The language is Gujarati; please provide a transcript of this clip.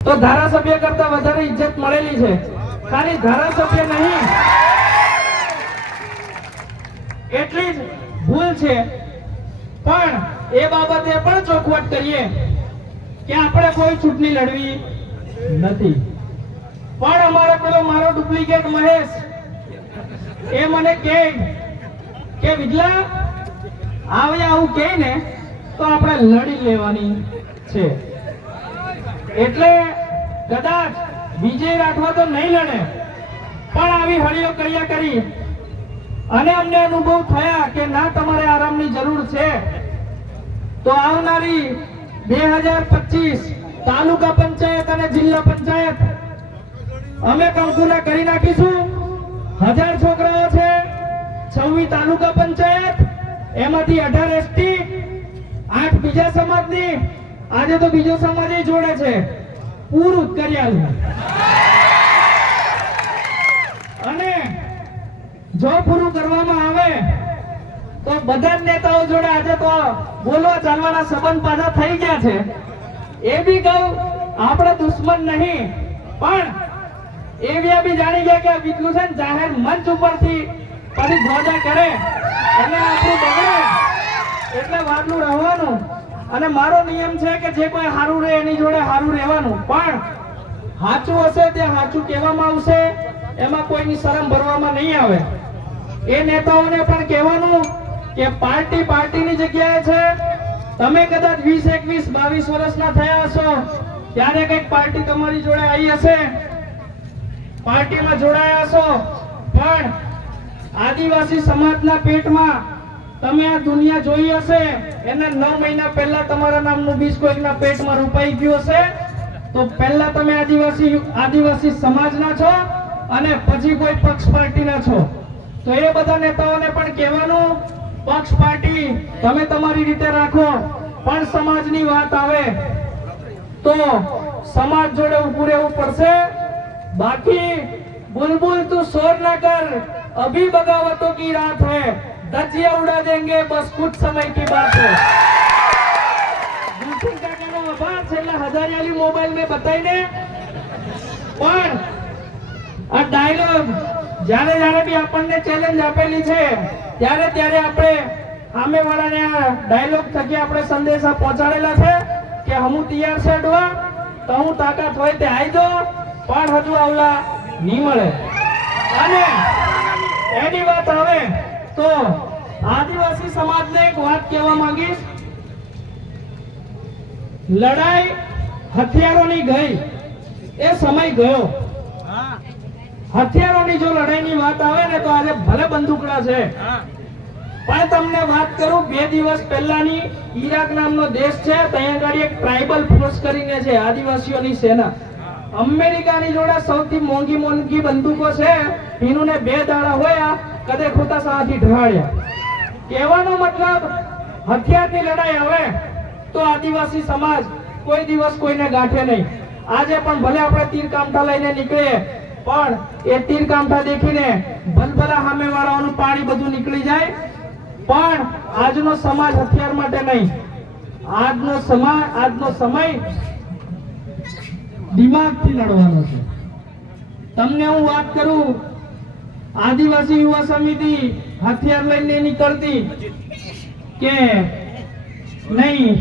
તો ધારાસભ્ય કરતા વધારે ઇજ્જત મળેલી છે। ખાલી ધારાસભ્ય નહીં, એટલી જ ભૂલ છે, પણ એ બાબતે પણ ચોખવટ કરીએ કે આપણે કોઈ ચૂંટણી લડવી નથી। પણ અમારો પેલો મારો ડુપ્લિકેટ મહેશ એ મને કહે કે વિજલા આવે આવું કહે ને તો આપણે લડી લેવાની છે। એટલે કદાચ વિજય રાઠવા તો નહીં લડે, પણ આવી હળીઓ કર્યા કરી અને અમને અનુભવ થયા કે ના તમારે આરામની જરૂર છે, તો આવનારી 2025 તાલુકા પંચાયત અને જિલ્લા પંચાયત અમે કંકુના કરી નાખીશું। 1000 છોકરાઓ છે, 26 તાલુકા પંચાયત, એમાંથી 18 એસટી, 8 બીજા સમાજની, આજે તો બીજો સમાજ જોડે છે, પૂરું કરી આલું। અને જો પૂરું કરવામાં આવે તો બધા જ નેતાઓ જોડે આજે તો બોલવા ચાલવાના સંબંધ પાછા થઈ ગયા છે। એ બી કહું આપણે દુશ્મન નહીં, પણ એ બી જાણી ગયા કે બીજું છે ને જાહેર મંચ ઉપરથી પછી ધ્વજા કરે અને આપણું બગડે, એટલે વારનું રહેવાનું। અને મારો નિયમ છે કે જે કોઈ હારું રહે એની જોડે હારું રહેવાનું, પણ સાચું હશે તે સાચું કહેવામાં આવશે, એમાં કોઈની શરમ ભરવામાં નહીં આવે। એ નેતાઓને પણ કહેવાનું કે પાર્ટી પાર્ટીની જગ્યાએ છે। તમે કદાચ 20, 21, 22 વર્ષના થયા હશો ત્યારે કઈક પાર્ટી તમારી જોડે આવી હશે, પાર્ટીમાં જોડાયા હશો, પણ આદિવાસી સમાજના પેટમાં તમે આ દુનિયા જોઈ હશે, એના 9 મહિના પહેલા તમારા નામનું બીજ કોઈકના પેટમાં રોપાઈ ગયું હશે, તો પહેલા તમે આદિવાસી સમાજના છો અને પછી કોઈ પક્ષ પાર્ટીના છો। તો એ બધા નેતાઓને પણ કહેવાનું પક્ષ પાર્ટી તમે તમારી રીતે રાખો, પણ સમાજની વાત આવે તો સમાજ જોડે ઉભું રહેવું પડશે। બાકી बुलबुल तू शोर ना कर, अभी बगावतों की रात है, धज्जियां उड़ा देंगे बस कुछ समय की बात है। गुलशन काकाનો આભાર છેલ્લા હજારિયાલી મોબાઈલ મેં બતાઈને, પણ આ ડાયલોગ જ્યારે બી આપણને ચેલેન્જ આપેલી છે ત્યારે આપણે સામેવાળાને આ ડાયલોગ થકી આપણે સંદેશા પહોંચાડેલા છે કે હું તૈયાર છે ડવા, તો હું તાકાત હોય તે આવી દો, પણ હજુ આવલા નહીં મળે। અને એની વાત આવે તો આદિવાસી સમાજને એક વાત કહેવા માંગીશ, લડાઈ હથિયારોની ગઈ, એ સમય ગયો। હથિયારોની જો લડાઈની વાત આવે ને તો આજે ભલે બંદૂકડા છે, પણ તમને વાત કરું 2 દિવસ પહેલાની ઈરાક નામનો દેશ છે, ત્યાં આગળ એક ટ્રાઇબલ ફોર્સ કરીને છે, આદિવાસીઓની સેના। અમેરિકાની જોડે સૌથી મોંઘી બંદૂકો છે, એનું 2 દાડા હોયા કદે ખોટા સાથી ઢળ્યા। કહેવાનો મતલબ હથિયારની લડાઈ આવે તો આદિવાસી સમાજ કોઈ દિવસ કોઈને ગાંઠે નહીં। આજે પણ ભલે આપણે તીર કામઠા લઈને નીકળીએ, પણ એ તીર કામઠા દેખીને ભલભલા સામેવાળાઓનું પાણી બધું નીકળી જાય, પણ આજનો સમાજ હથિયાર માટે નહીં, આજનો સમય દિમાગથી લડવાનો છે। તમને હું વાત કરું, આદિવાસી યુવા સમિતિ હથિયાર લઈને નીકળતી કે નહીં।